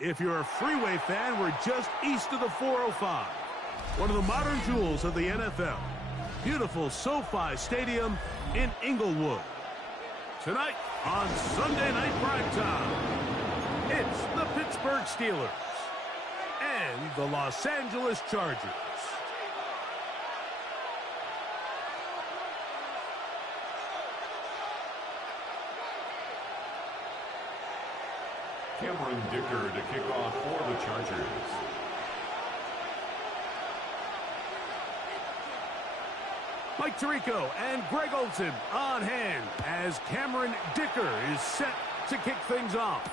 If you're a freeway fan, we're just east of the 405. One of the modern jewels of the NFL. Beautiful SoFi Stadium in Inglewood. Tonight on Sunday Night Primetime, it's the Pittsburgh Steelers and the Los Angeles Chargers. Cameron Dicker to kick off for the Chargers. Mike Tirico and Greg Olsen on hand as Cameron Dicker is set to kick things off.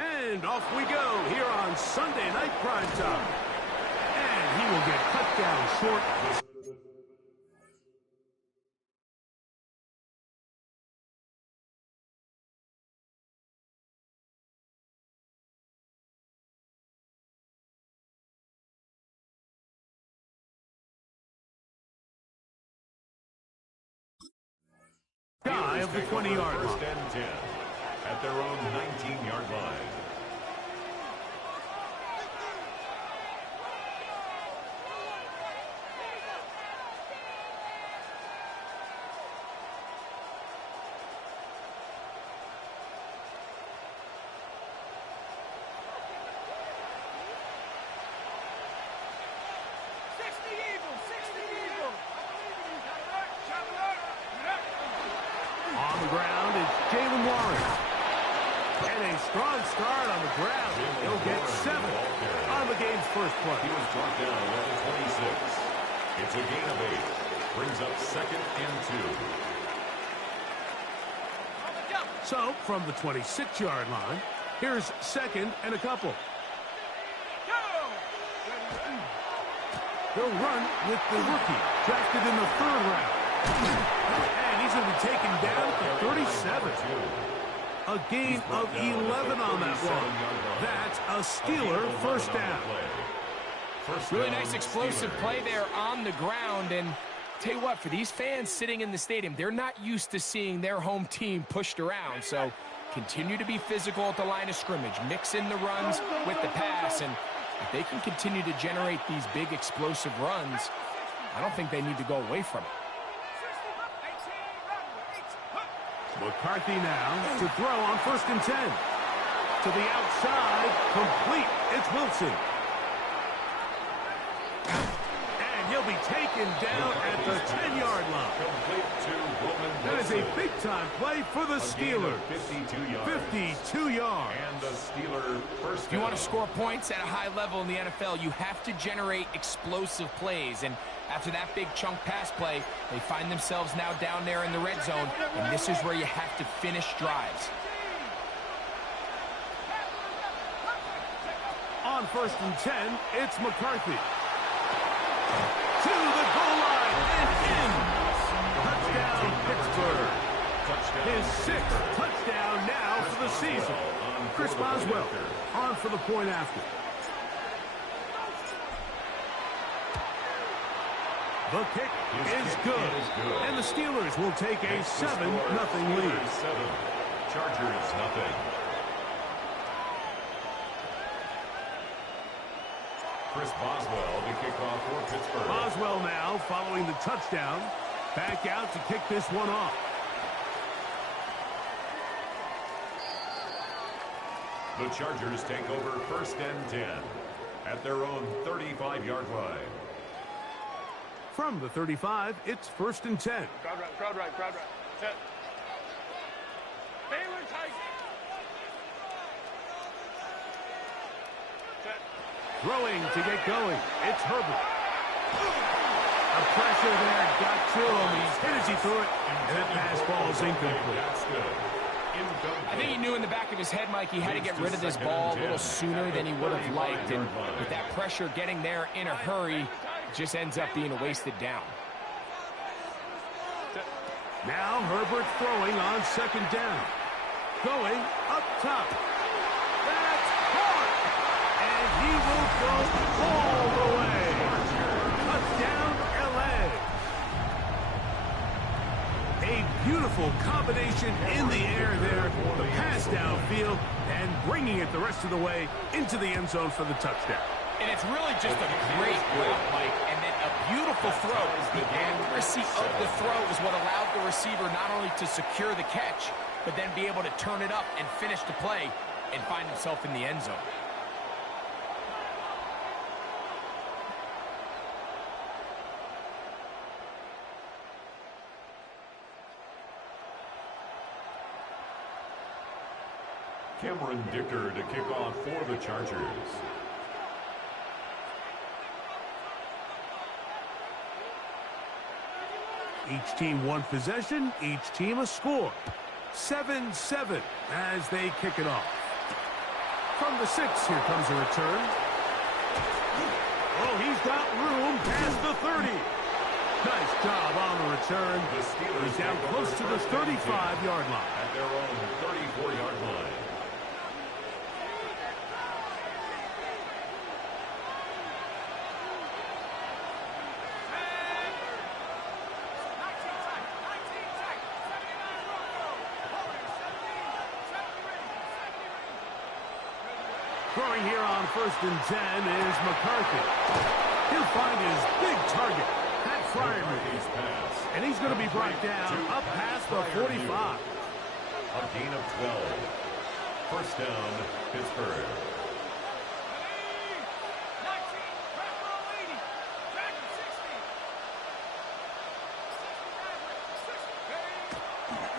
And off we go here on Sunday Night Primetime. And he will get cut down short. Guy of the 20-yard line. First and 10 at their own 19-yard line. On the ground, it's Jalen Warren. And a strong start on the ground. He'll get 7 on the game's first play. He was brought down at the 26. It's a gain of 8. Brings up 2nd and 2. So, from the 26-yard line, here's 2nd and a couple. They'll run with the rookie, drafted in the 3rd round. And he's going to be taken down to 37. A gain of 11 on that one. That's a Steeler first down. Really nice explosive play there on the ground. And tell you what, for these fans sitting in the stadium, they're not used to seeing their home team pushed around. So continue to be physical at the line of scrimmage. Mix in the runs with the pass. And if they can continue to generate these big explosive runs, I don't think they need to go away from it. McCarthy now to throw on 1st and 10. To the outside, complete. It's Wilson. And he'll be taken down at the 10-yard line. That is a big-time play for the Steelers. 52 yards. And the Steeler first down. If you want to score points at a high level in the NFL, you have to generate explosive plays. And after that big chunk pass play, they find themselves now down there in the red zone, and this is where you have to finish drives. On 1st and 10, it's McCarthy. To the goal line and in. Touchdown, Pittsburgh. His 6th touchdown now for the season. Chris Boswell on for the point after. The kick is good. And the Steelers will take a 7-0 lead. 7. Chargers nothing. Chris Boswell to kick off for Pittsburgh. Boswell now following the touchdown. Back out to kick this one off. The Chargers take over 1st and 10 at their own 35-yard line. From the 35, it's 1st and 10. Crowd right. Set. Baylor tight. Set. Throwing to get going. It's Herbert. A pressure there got to him. He's hit as he threw it. And that pass ball is incomplete. That's good. I think he knew in the back of his head, Mike, he had to get rid of this ball a little sooner than he would have liked. And with that pressure getting there in a hurry, it just ends up being a wasted down. Now Herbert throwing on 2nd down. Going up top. That's caught. And he will go all the way. Touchdown, L.A. A beautiful combination in the air there. The pass downfield. And bringing it the rest of the way into the end zone for the touchdown. And it's really just a great route, Mike, and then a beautiful throw. The accuracy of the throw is what allowed the receiver not only to secure the catch, but then be able to turn it up and finish the play and find himself in the end zone. Cameron Dicker to kick off for the Chargers. Each team one possession, each team a score. 7-7 as they kick it off. From the 6, here comes a return. Oh, he's got room past the 30. Nice job on the return. He's down close to the 35-yard line. At their own 34-yard line. Throwing here on 1st and 10 is McCarthy. He'll find his big target, Pat Freiermuth. And he's going to be brought down up past the 45. A gain of 12. First down, Pittsburgh.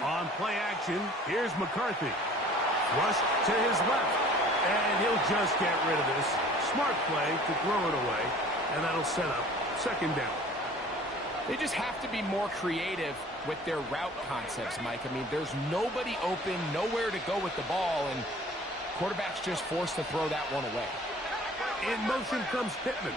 On play action, here's McCarthy. Rushed to his left. And he'll just get rid of this. Smart play to throw it away. And that'll set up 2nd down. They just have to be more creative with their route concepts, Mike. I mean, there's nobody open, nowhere to go with the ball, and quarterback's just forced to throw that one away. In motion comes Pittman.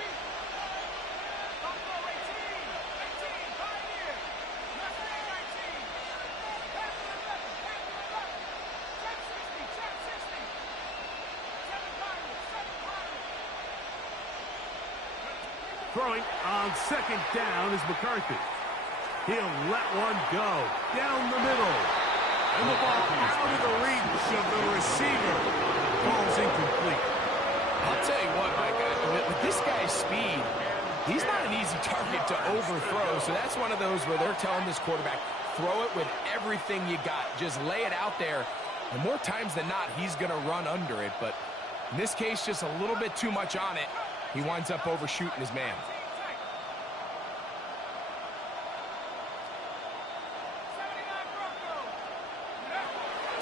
Throwing on 2nd down is McCarthy. He'll let one go down the middle. And the ball out of the reach of the receiver. Ball's incomplete. I'll tell you what, Mike, with this guy's speed, he's not an easy target to overthrow. So that's one of those where they're telling this quarterback, throw it with everything you got. Just lay it out there. And more times than not, he's going to run under it. But in this case, just a little bit too much on it. He winds up overshooting his man.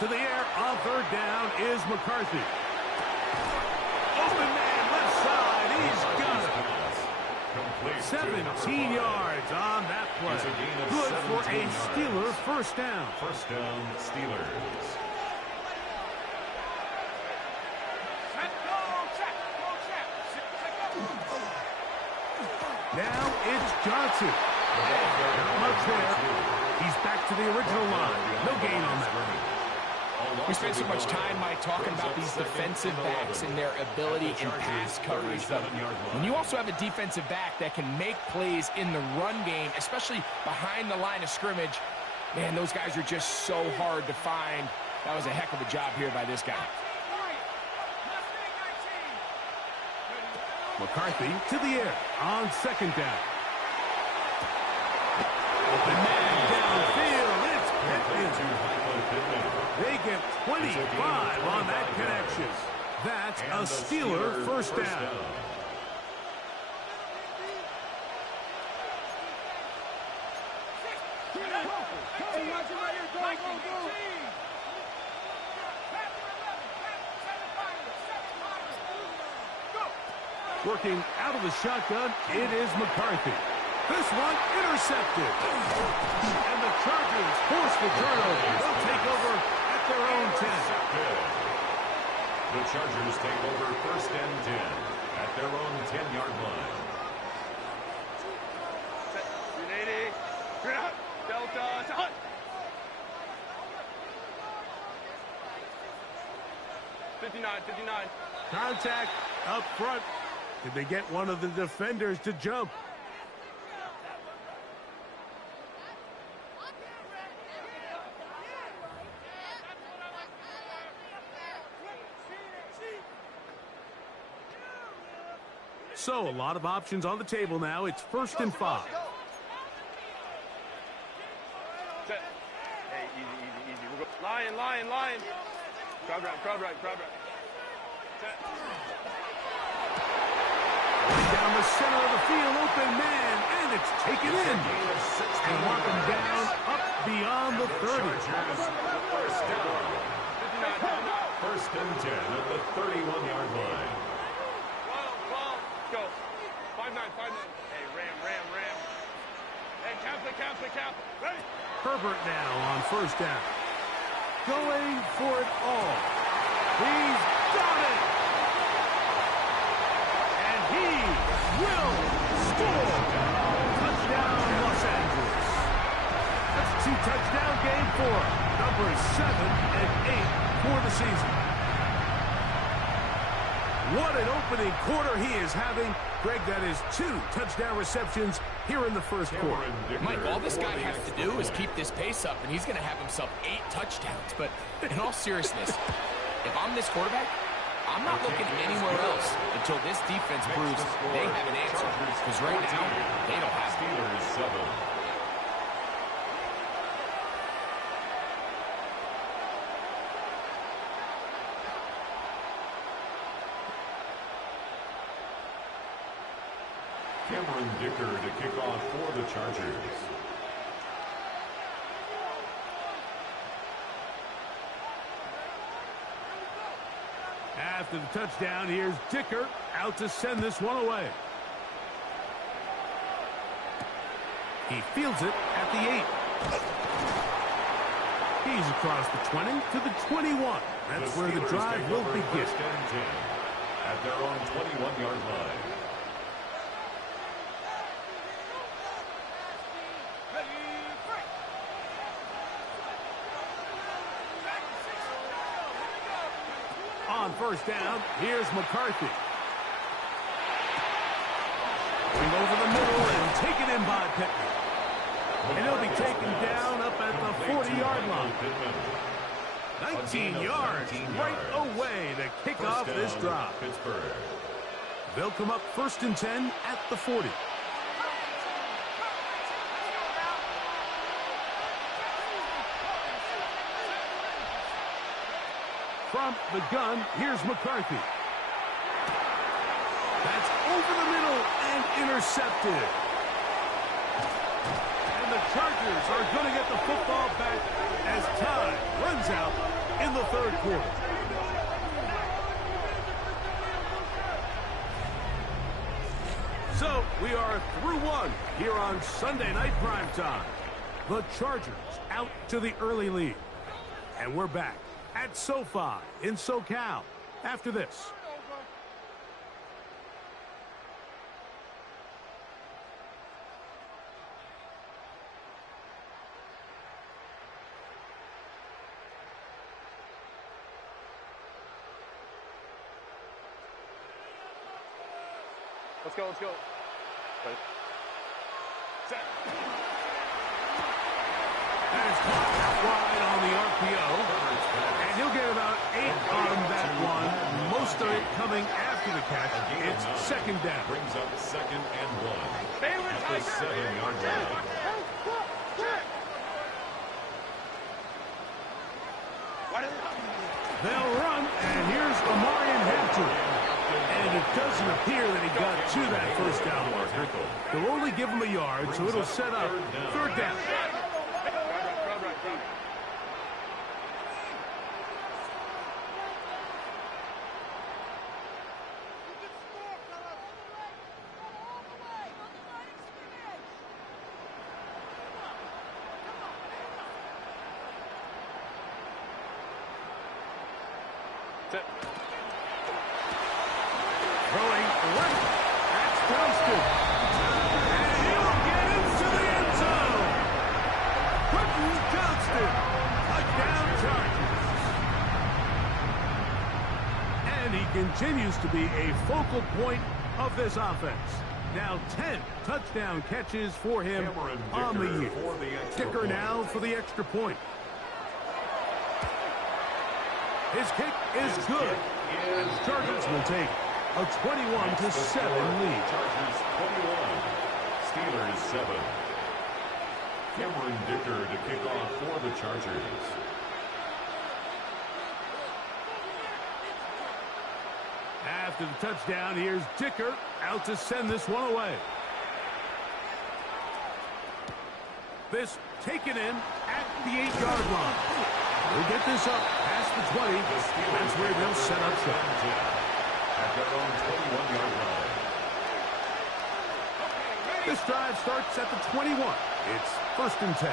To the air on 3rd down is McCarthy. Open man left side. He's got it. 17 yards on that play. Good for a Steeler first down. First down, Steelers. Now it's Johnson. Not much there. He's back to the original line. No gain on that. We spent so much time, Mike, talking about these defensive backs and their ability in pass coverage. But when you also have a defensive back that can make plays in the run game, especially behind the line of scrimmage, man, those guys are just so hard to find. That was a heck of a job here by this guy. McCarthy to the air on 2nd down. Open man downfield. It's Pittman. They get 25 on that connection. That's a Steeler first down. Working out of the shotgun, it is McCarthy. This one intercepted. And the Chargers force the turnover. They'll take over at their own 10. The Chargers take over 1st and 10 at their own 10-yard line. Delta, hunt. 59. Contact up front. Did they get one of the defenders to jump? So, a lot of options on the table now. It's 1st and 5. Set. Hey, easy. We'll go. Lion. Crowd right. Set. Down the center of the field, open man, and it's taken in. And walking down up beyond the 30. First down. 1st and 10 at the 31-yard line. Ball. Go. 5-9. Hey, ram. Hey, cap. Ready? Herbert now on 1st down. Going for it all. He's got it. And he will score. Touchdown, Los Angeles. That's a 2-touchdown game for numbers 7 and 8 for the season. What an opening quarter he is having. Greg, that is 2 touchdown receptions here in the 1st quarter. Mike, all this guy has to do is keep this pace up, and he's going to have himself 8 touchdowns. But in all seriousness, if I'm this quarterback, I'm not looking anywhere else until this defense proves they have an answer. Because right now, they don't have Steelers 7. Cameron Dicker to kick off for the Chargers. After the touchdown, here's Dicker out to send this one away. He fields it at the 8. He's across the 20 to the 21. That's where the drive will begin. 1st and 10 at their own 21-yard line. On 1st down, here's McCarthy. Going over the middle and taken in by Pittman. And he'll be taken down up at the 40-yard line. 19 yards right away to kick off this drive. They'll come up 1st and 10 at the 40. From the gun, here's McCarthy. That's over the middle and intercepted. And the Chargers are going to get the football back as time runs out in the 3rd quarter. So we are through one here on Sunday Night Primetime. The Chargers out to the early lead. And we're back at SoFi in SoCal after this. Let's go. Ready? Set. That is caught out wide on the RPO. And he'll get about 8 on that one. Most of it coming after the catch. It's 2nd down. Brings up 2nd and 1 at the 7-yard line. They'll run, and here's Amarian Hampton. And it doesn't appear that he got to that 1st down marker. They'll only give him a yard, so it'll set up 3rd down. Set. Throwing left. That's Johnston. And he'll get into the end zone. Quentin Johnston. Touchdown Chargers. And he continues to be a focal point of this offense. Now 10 touchdown catches for him on the year. Dicker now for the extra point. His kick is good. And the Chargers will take it. A 21-7 lead. Chargers 21, Steelers 7. Cameron Dicker to kick off for the Chargers. After the touchdown, here's Dicker out to send this one away. This taken in at the 8-yard line. We'll get this up past the 20. That's where they'll set up shop. At their own 21-yard line. This drive starts at the 21. It's 1st and 10.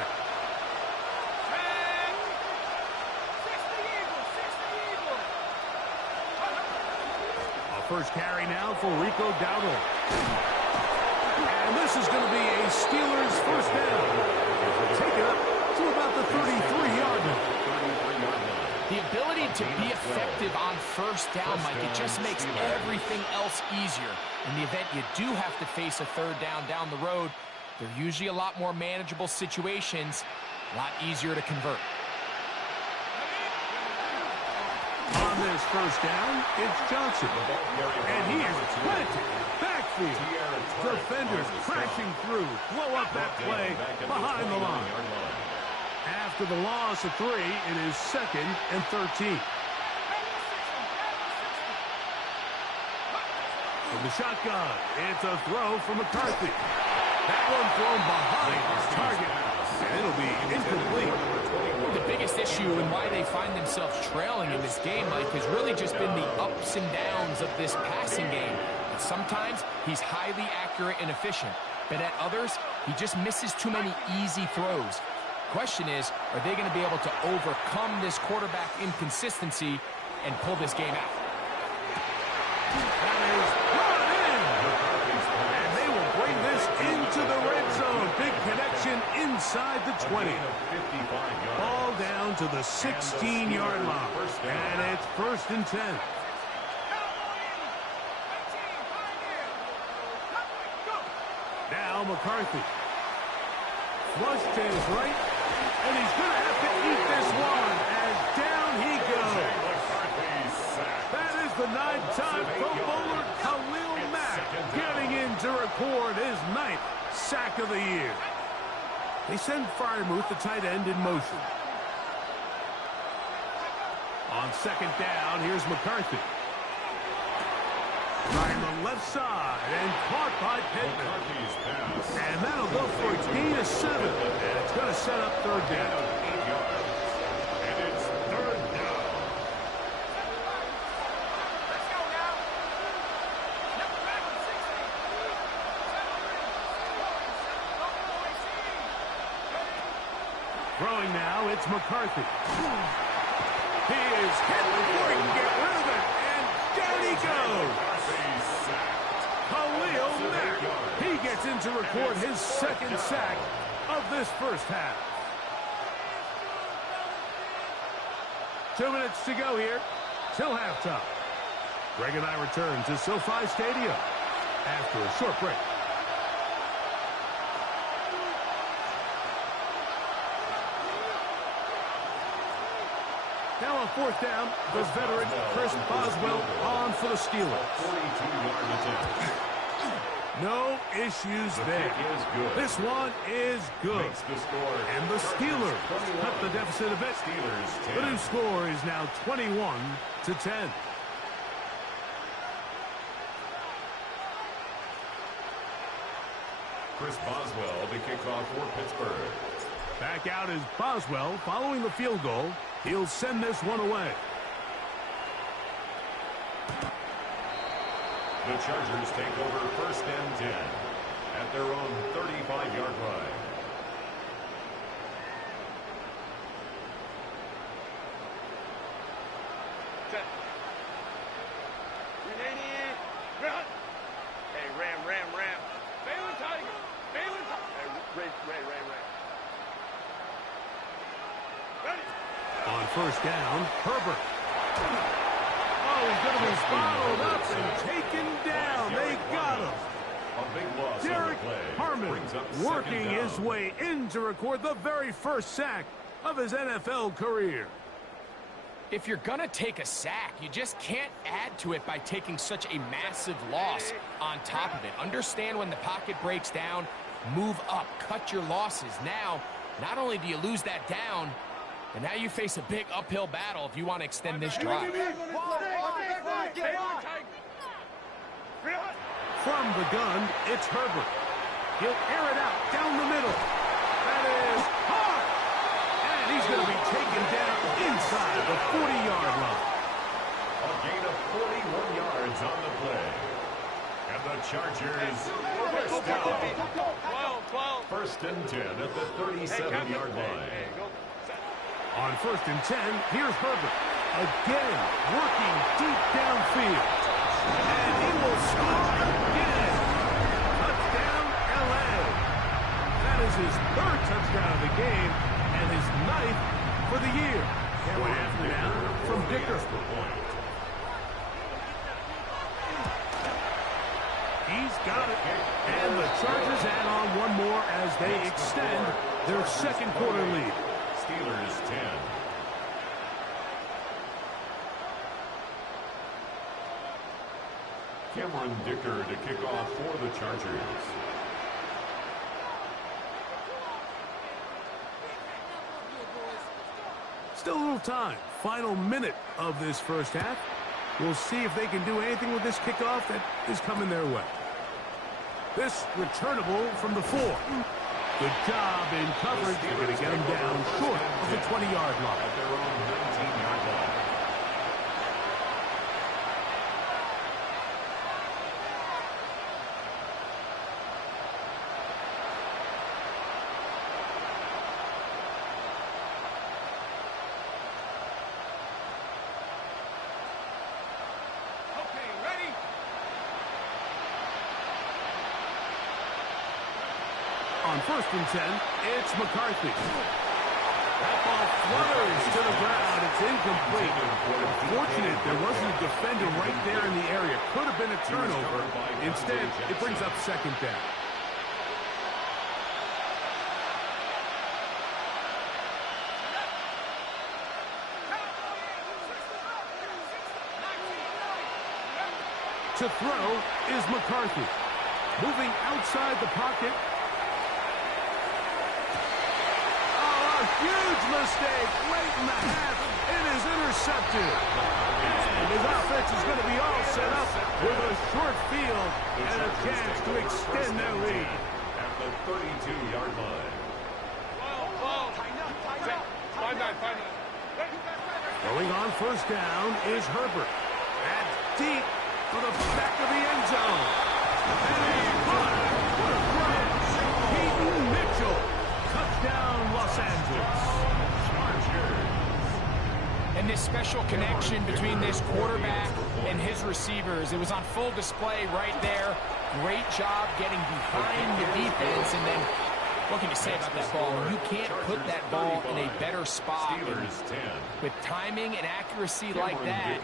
A first carry now for Rico Dowdle. And this is going to be a Steelers first down. Take it up to about the 33-yard line. The ability to be effective on first down, Mike, it just makes everything else easier. In the event you do have to face a third down the road, they're usually a lot more manageable situations, a lot easier to convert. On this first down, it's Johnson. And he is planted. Backfield. Defenders crashing through. Blow up that play behind the line. After the loss of 3, it is 2nd and 13. From the shotgun, it's a throw from McCarthy. That one thrown behind his target, and it'll be incomplete. The biggest issue and why they find themselves trailing in this game, Mike, has really just been the ups and downs of this passing game. And sometimes he's highly accurate and efficient, but at others, he just misses too many easy throws. Question is, are they going to be able to overcome this quarterback inconsistency and pull this game out? That is brought in. And they will bring this into the red zone. Big connection inside the 20. Ball down to the 16-yard line. And it's 1st and 10. Now McCarthy. Flush to his right. And he's going to have to eat this one as down he goes. That is the 9-time Pro Bowler Khalil Mack getting in to record his 9th sack of the year. They send Freiermuth, the tight end, in motion. On 2nd down, here's McCarthy. Right on the left side and caught by Pittman. And that'll go for a gain of 7. And it's going to set up 3rd down. 8 yards. And it's 3rd down. Let's go now. Throwing now, it's McCarthy. He is hit before he can get rid of it. And down he goes. Khalil Mack. He gets in to record his 2nd sack of this first half. 2 minutes to go here till halftime. Greg and I return to SoFi Stadium after a short break. Now on 4th down, the veteran Chris Boswell on for the Steelers. 42-yard attempt. No issues there. This one is good. And the Steelers cut the deficit a bit. The new score is now 21-10. Chris Boswell to kick off for Pittsburgh. Back out is Boswell following the field goal. He'll send this one away. The Chargers take over 1st and 10 at their own 35-yard line. Set. Remaining. Run. Hey, Ram. Balin Tiger. Hey, Ray. Ready. On 1st down, Herbert. Oh, he's going to be followed up and taken down. They got him. A big loss Derek on the play. Harmon Brings up working 2nd down. his way in to record the very first sack of his NFL career. If you're going to take a sack, you just can't add to it by taking such a massive loss on top of it. Understand when the pocket breaks down, move up, cut your losses. Now, not only do you lose that down, but now you face a big uphill battle if you want to extend this drive. From the gun, it's Herbert. He'll air it out down the middle. That is hard. And he's going to be taken down inside the 40-yard line. A gain of 41 yards on the play. And the Chargers first down. First and 10 at the 37-yard line. On first and 10, here's Herbert. Again, working deep downfield. And he will score again. Touchdown, L.A. That is his third touchdown of the game and his ninth for the year. One after now from Dicker. He's got it. And the Chargers add on one more as they extend their second quarter lead. Steelers 10. Cameron Dicker to kick off for the Chargers. Still a little time. Final minute of this first half. We'll see if they can do anything with this kickoff that is coming their way. This returnable from the 4. Good job in coverage. They're going to get him down short of the 20-yard line. At their own 19-yard line. On first and 10, it's McCarthy. That ball flutters to the ground. It's incomplete. Fortunate there wasn't a defender right there in the area. Could have been a turnover. Instead, it brings up second down. To throw is McCarthy. Moving outside the pocket. Huge mistake late in the half. It is intercepted. And his offense is going to be all set up with a short field and a chance to extend their lead. At the 32-yard line. Going on first down is Herbert. That's deep to the back of the end zone. And he's caught it. What a throw. Peyton Mitchell. Touchdown, Los Angeles. And this special connection between this quarterback and his receivers, it was on full display right there. Great job getting behind the defense. And then, what can you say about that ball? You can't put that ball in a better spot. With timing and accuracy like that,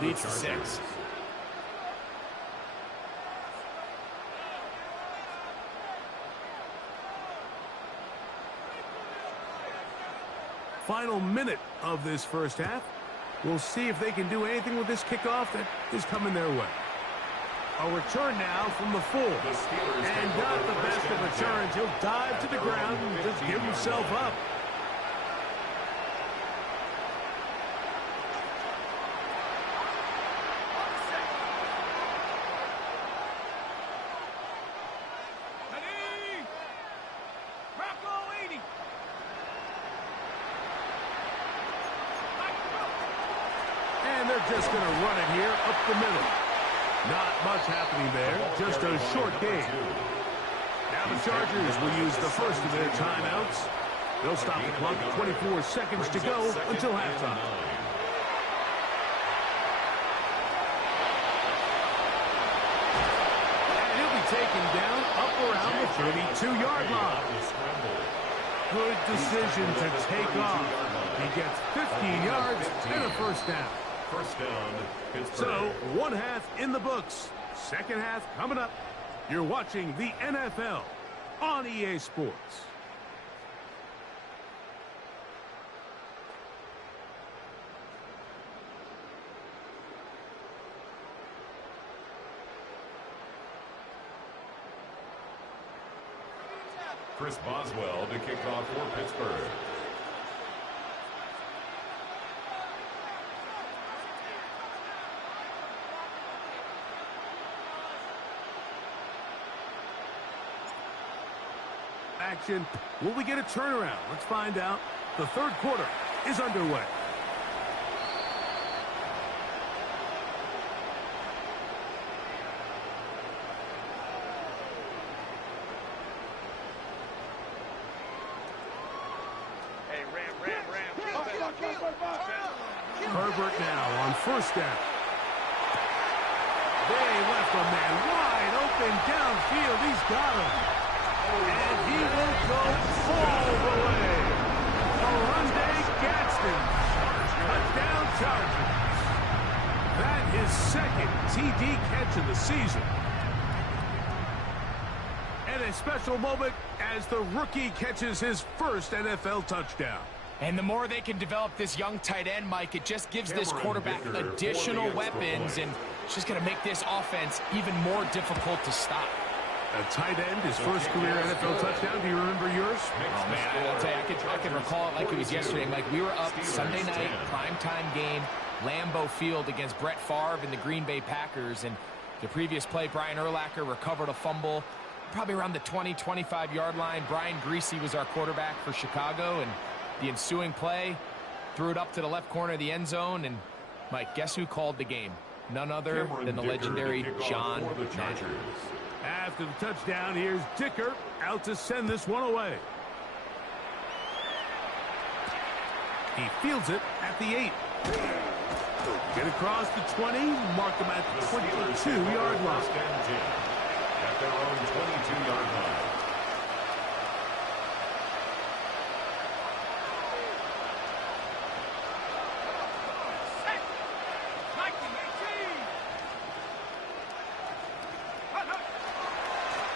leads to 6. Final minute of this first half. We'll see if they can do anything with this kickoff that is coming their way. A return now from the 4. And not the best of returns. He'll dive to the ground and just give himself up. And they're just going to run it here up the middle. Not much happening there, just a short game. Now the Chargers will use the first of their timeouts. They'll stop the clock at 24 seconds to go until halftime. And he'll be taken down up around the 32-yard line. Good decision to take off. He gets 15 yards and a first down. First down, Pittsburgh. So, one half in the books. Second half coming up. You're watching the NFL on EA Sports. Chris Boswell to kick off for Pittsburgh. Action. Will we get a turnaround? Let's find out. The third quarter is underway. Hey, Ram. Herbert now on first down. They left a man wide open downfield. He's got him. And he will go all the way. Arundé Gadsden. Touchdown Chargie. That his second TD catch of the season. And a special moment as the rookie catches his first NFL touchdown. And the more they can develop this young tight end, Mike, it just gives this quarterback additional weapons, and it's just going to make this offense even more difficult to stop. A tight end, his first career NFL touchdown. Do you remember yours? Oh, man, I'll tell you, I can recall it like it was yesterday. Like, we were up Sunday night, primetime game, Lambeau Field against Brett Favre and the Green Bay Packers. And the previous play, Brian Urlacher recovered a fumble probably around the 20, 25-yard line. Brian Greasy was our quarterback for Chicago, and the ensuing play, threw it up to the left corner of the end zone. And, Mike, guess who called the game? None other than the legendary John Madden. After the touchdown, here's Dicker out to send this one away. He fields it at the 8. Get across the 20, mark him at the 22-yard line. At their own 22-yard line.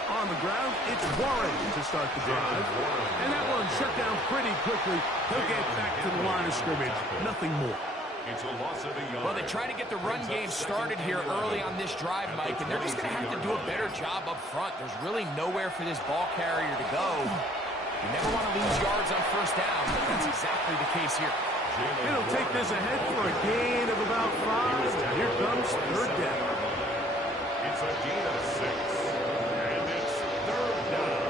On the ground, it's Warren to start the drive. And that one shut down pretty quickly. He'll get back to the line of scrimmage. Nothing more. It's a loss of a yard. Well, they try to get the run game started here early on this drive, Mike, and they're just going to have to do a better job up front. There's really nowhere for this ball carrier to go. You never want to lose yards on first down, but that's exactly the case here. It'll take this ahead for a gain of about 5. And here comes third down. It's a gain of 6. And it's third down.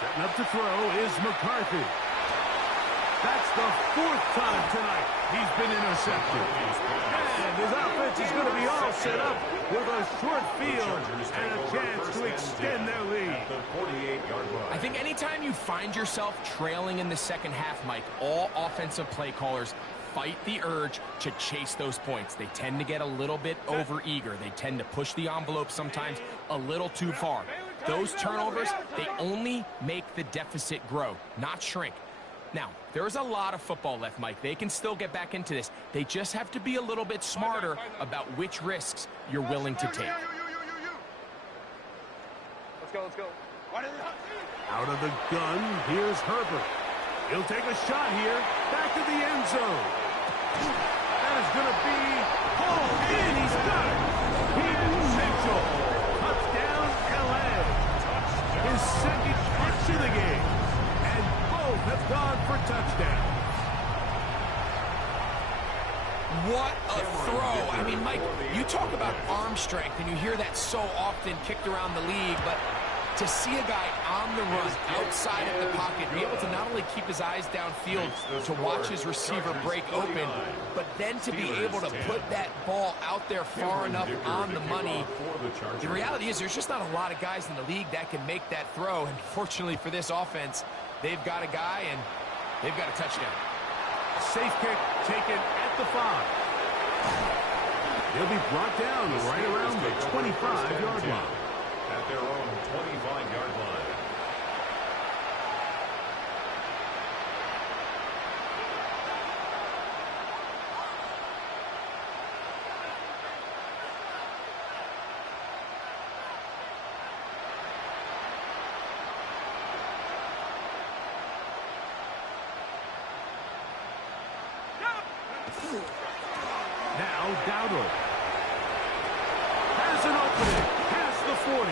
Setting up to throw is McCarthy. That's the 4th time tonight he's been intercepted. And his offense is going to be all set up with a short field and a chance to extend their lead. I think anytime you find yourself trailing in the second half, Mike, all offensive play callers fight the urge to chase those points. They tend to get a little bit overeager. They tend to push the envelope sometimes a little too far. Those turnovers, they only make the deficit grow, not shrink. Now, there's a lot of football left, Mike. They can still get back into this. They just have to be a little bit smarter about which risks you're willing to take. Let's go. Out of the gun, here's Herbert. He'll take a shot here, back to the end zone. That is going to be pulled in. He's got it. Peyton Mitchell. Touchdown, L.A. His second catch of the game. And both have gone for touchdowns. What a throw. I mean, Mike, you talk about arm strength, and you hear that so often kicked around the league, but to see a guy on the run outside of the pocket, be able to not only keep his eyes downfield to watch his receiver break open, but then to be able to put that ball out there far enough on the money. The reality is there's just not a lot of guys in the league that can make that throw, and fortunately for this offense, they've got a guy, and they've got a touchdown. Safe kick taken at the 5. He'll be brought down right around the 25-yard line. At their own 25-yard line. Now Dowdle. 40.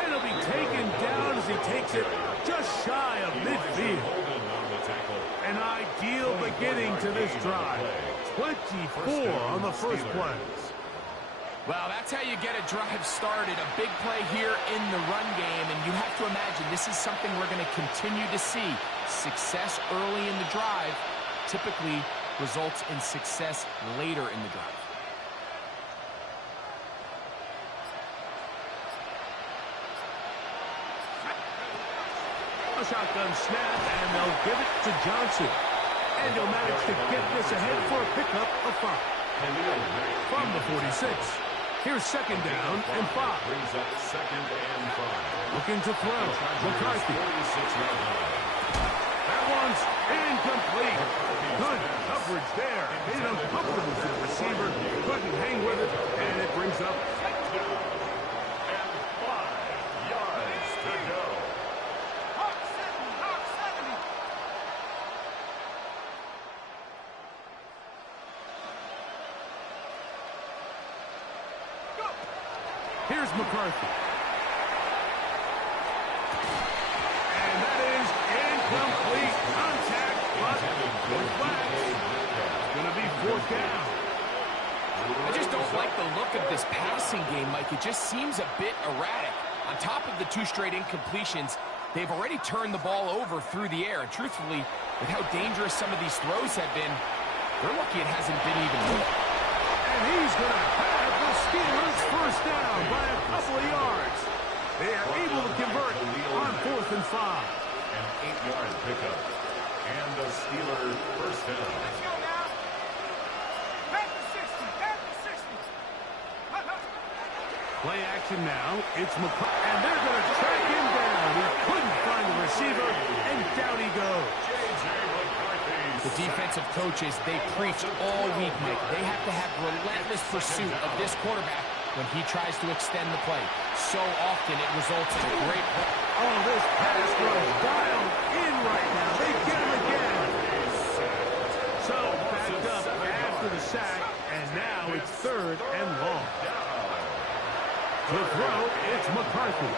And he'll be taken down as he takes it just shy of midfield. An ideal beginning to this drive. 24 on the first play. Well, that's how you get a drive started. A big play here in the run game, and you have to imagine this is something we're going to continue to see. Success early in the drive typically results in success later in the drive. A shotgun snap, and they'll give it to Johnson. And he'll manage to get this ahead for a pickup of 5. From the 46. Here's second down and 5. Brings up second and 5. Looking to throw. McCarthy. That one's incomplete. Good coverage there. Made it uncomfortable for the receiver. Couldn't hang with it, and it brings up And 5 yards to go. Here's McCarthy. And that is incomplete contact, but good flag. It's going to be 4th down. I just don't like the look of this passing game, Mike. It just seems a bit erratic. On top of the 2 straight incompletions, they've already turned the ball over through the air. And truthfully, with how dangerous some of these throws have been, they're lucky it hasn't been even more. And he's going to have the Steelers first down by a couple of yards. They are able to convert on 4th and 5. An 8-yard pickup. And the Steelers first down. Let's go now. Back to 60. Back to 60. Play action now. It's McCarthy. And they're going to track him down. He couldn't find the receiver, and down he goes. The defensive coaches, they preached all week, Mike. They have to have relentless pursuit of this quarterback when he tries to extend the play. So often it results in a great play. Oh, this pass rush dialed in right now. They get him again. So backed up after the sack, and now it's 3rd and long. To throw, it's McCarthy.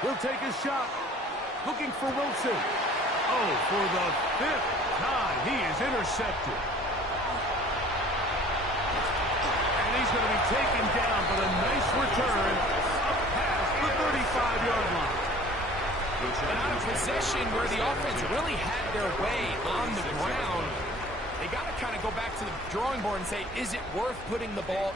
He'll take a shot. Looking for Wilson. Oh, for the 5th time, he is intercepted. And he's going to be taken down, but a nice return up past the 35-yard line. And on a possession where the offense really had their way on the ground, they got to kind of go back to the drawing board and say, is it worth putting the ball